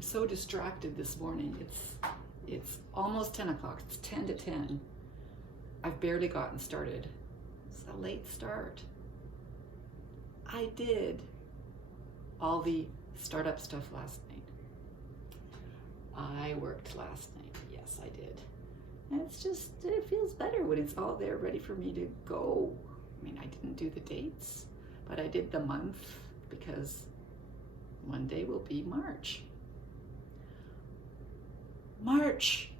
I'm so distracted this morning. It's almost 10 o'clock. It's 10 to 10. I've barely gotten started. It's a late start. I did all the startup stuff last night. I worked last night. Yes, I did. And it's just, it feels better when it's all there ready for me to go. I mean, I didn't do the dates, but I did the month because Monday will be March. March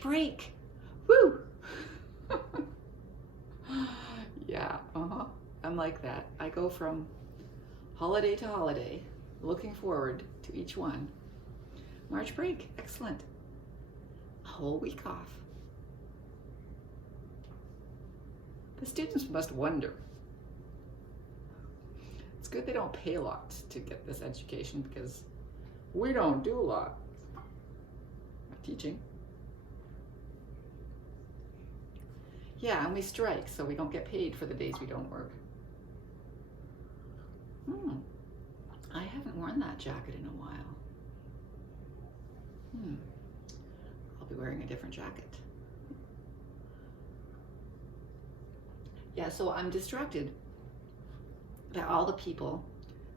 break. Woo! Yeah, I'm like that. I go from holiday to holiday, looking forward to each one. March break, excellent. A whole week off. The students must wonder. It's good they don't pay a lot to get this education because we don't do a lot of teaching. Yeah, and we strike, so we don't get paid for the days we don't work. I haven't worn that jacket in a while. I'll be wearing a different jacket. Yeah, so I'm distracted by all the people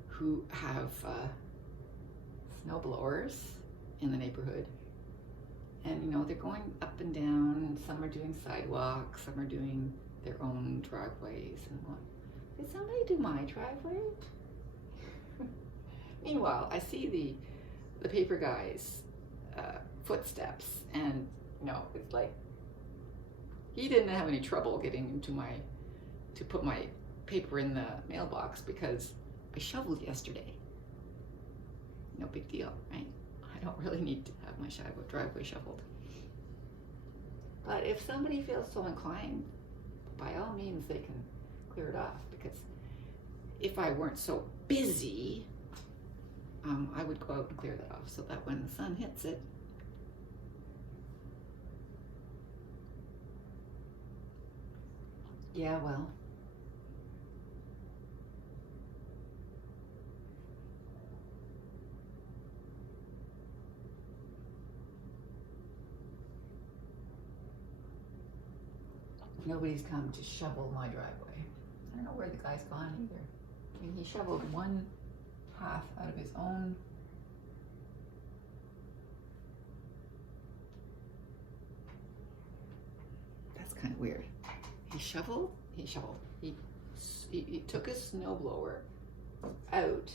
who have snow blowers in the neighborhood. And you know, they're going up and down. Some are doing sidewalks, some are doing their own driveways and what. Did somebody do my driveway? Meanwhile, I see the paper guy's footsteps, and you know, it's like he didn't have any trouble getting into to put my paper in the mailbox because I shoveled yesterday. No big deal, right? I don't really need to have my driveway shoveled. But if somebody feels so inclined, by all means they can clear it off, because if I weren't so busy, I would go out and clear that off so that when the sun hits it, yeah, well, nobody's come to shovel my driveway. I don't know where the guy's gone either. I mean, he shoveled one path out of his own. That's kind of weird. He shoveled. He took his snowblower out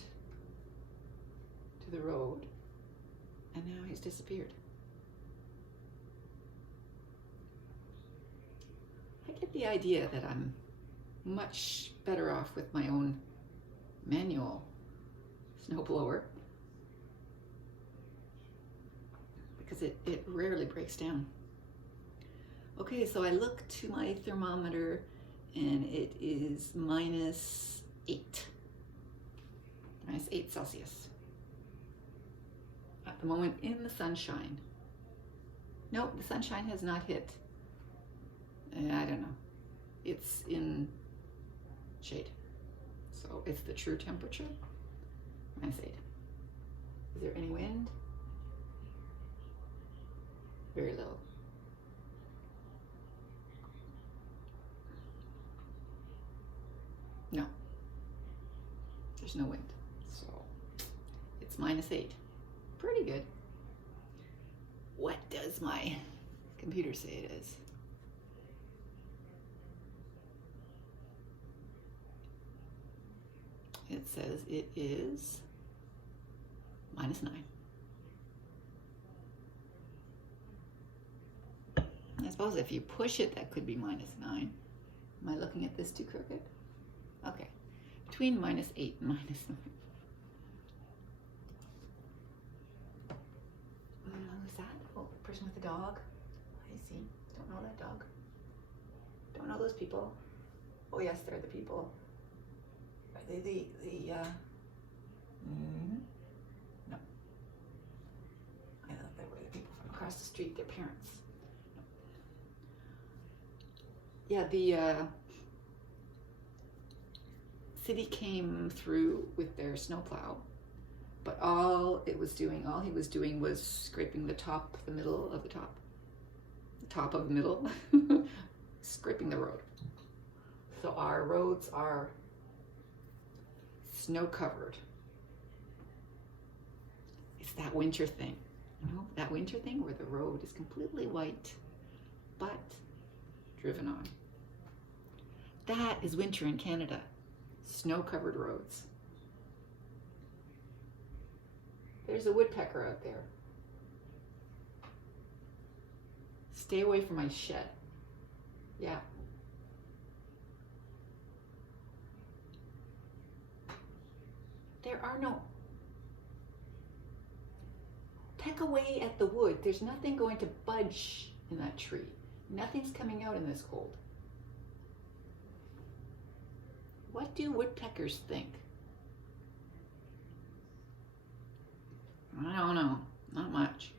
to the road, and now he's disappeared. I get the idea that I'm much better off with my own manual snowblower because it rarely breaks down. Okay, so I look to my thermometer and it is -8 Celsius at the moment in the sunshine. Nope, the sunshine has not hit. I don't know. It's in shade. So it's the true temperature. -8. Is there any wind? Very low. No. There's no wind. So it's -8. Pretty good. What does my computer say it is? It says it is -9. I suppose if you push it, that could be -9. Am I looking at this too crooked? Okay, between -8 and -9. Who's that? Oh, the person with the dog. I see. Don't know that dog. Don't know those people. Oh yes, they're the people. No. I thought they were the people from across the street, their parents. No. Yeah, the city came through with their snowplow But all he was doing was scraping the top, the middle of the top. The top of the middle. Scraping the road. So our roads are snow covered. It's that winter thing, you know, that winter thing where the road is completely white, but driven on. That is winter in Canada. Snow covered roads. There's a woodpecker out there. Stay away from my shed. Yeah. There are no... Peck away at the wood. There's nothing going to budge in that tree. Nothing's coming out in this cold. What do woodpeckers think? I don't know. Not much.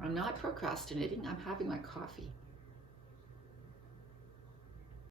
I'm not procrastinating. I'm having my coffee.